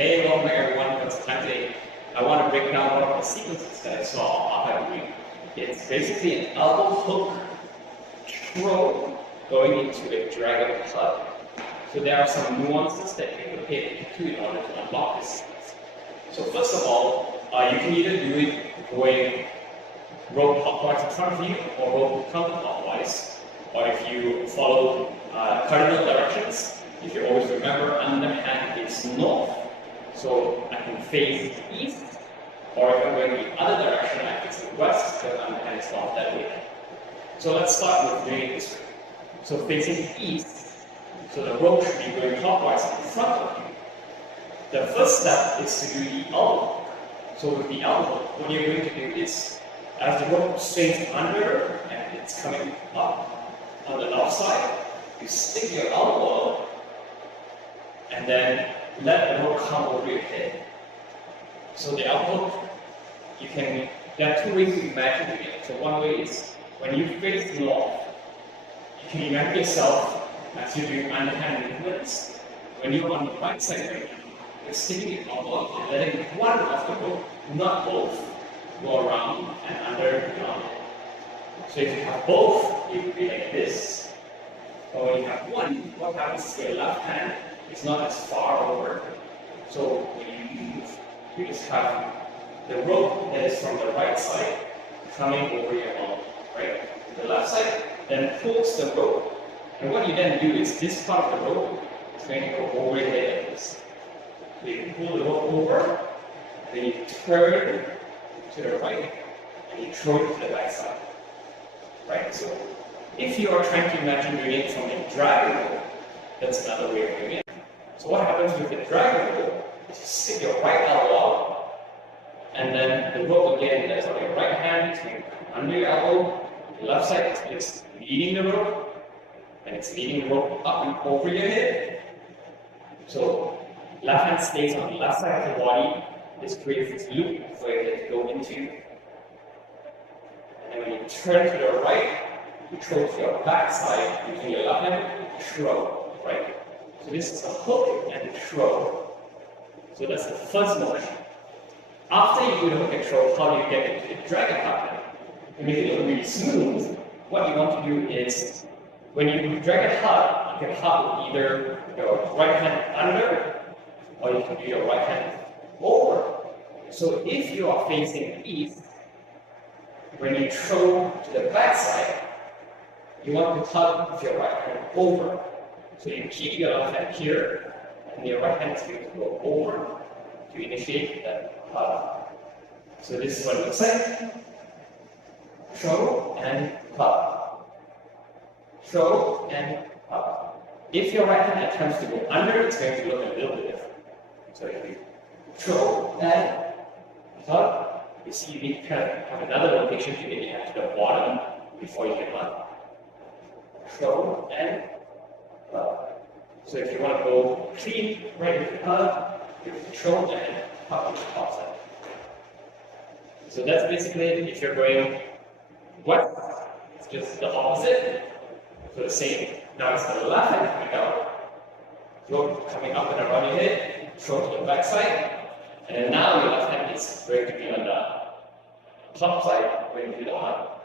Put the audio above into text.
Hey, welcome back everyone. What's time today? I want to break down one of the sequences that I saw Papa doing. It's basically an elbow hook throw going into a dragon club. So there are some nuances that you can pay attention to in order to unlock this sequence. So first of all, you can either do it going rope clockwise in front of you or rope counterclockwise. Or if you follow cardinal directions, if you always remember, underhand is north. So I can face east, or if I'm going the other direction, I can face west, because underhand is north that way. So let's start with doing it this way. So facing east, so the rope should be going clockwise in front of you. The first step is to do the elbow hook. So with the elbow hook, what you're going to do is, as the rope swings under and it's coming up on the left side, you stick your elbow out, and then let the rope come over your head. So the elbow hook, there are two ways to imagine doing it. So one way is, when you face north, you can imagine yourself as you're doing underhand movements. When you're on the right side, you're sticking your elbow out and letting one of the rope, not both, go around and under your arm. So if you have both, it would be like this. But when you have one, what happens is your left hand is not as far over. So when you move, you just have the rope that is from the right side coming over your arm, right? The left side then pulls the rope. And what you then do is this part of the rope is going to go over your head like this. So you pull the rope over, then you turn to the right, and you throw it to the back side. Right? So if you are trying to imagine doing it from a dragon rope, that's another way of doing it. So what happens with the dragon rope is you stick your right elbow out, and then the rope again that's on your right hand is going to come under your elbow. The left side is leading the rope, and it's leading the rope up and over your head. So left hand stays on the left side of the body. This creates this loop for your head to go into. And when you turn to the right, you throw to your back side using your left hand, throw, right? So this is a hook and a throw. So that's the first motion. After you do the hook and throw, how do you get into the dragon pattern? To make it look really smooth, what you want to do is, when you drag it hard, you can hug either your right hand under, or you can do your right hand over. So if you are facing east, when you throw to the back side, you want to tug with your right hand over. So you keep your left hand here, and your right hand is going to go over to initiate that tug. So this is what it looks like. Throw and tug. Throw and tug. If your right hand attempts to go under, it's going to look a little bit different. So if you throw and tug, you see you need to kind of have another location to get it to the bottom before you can tug. Throw and tug. So if you want to go clean right with the tug, you throw and tug with the top side. So that's basically it. If you're going west, it's just the opposite. So the same. Now it's the left hand coming out, rope coming up and around your head, throw to the back side, and then now your left hand is going to be on the top side when you do the hug.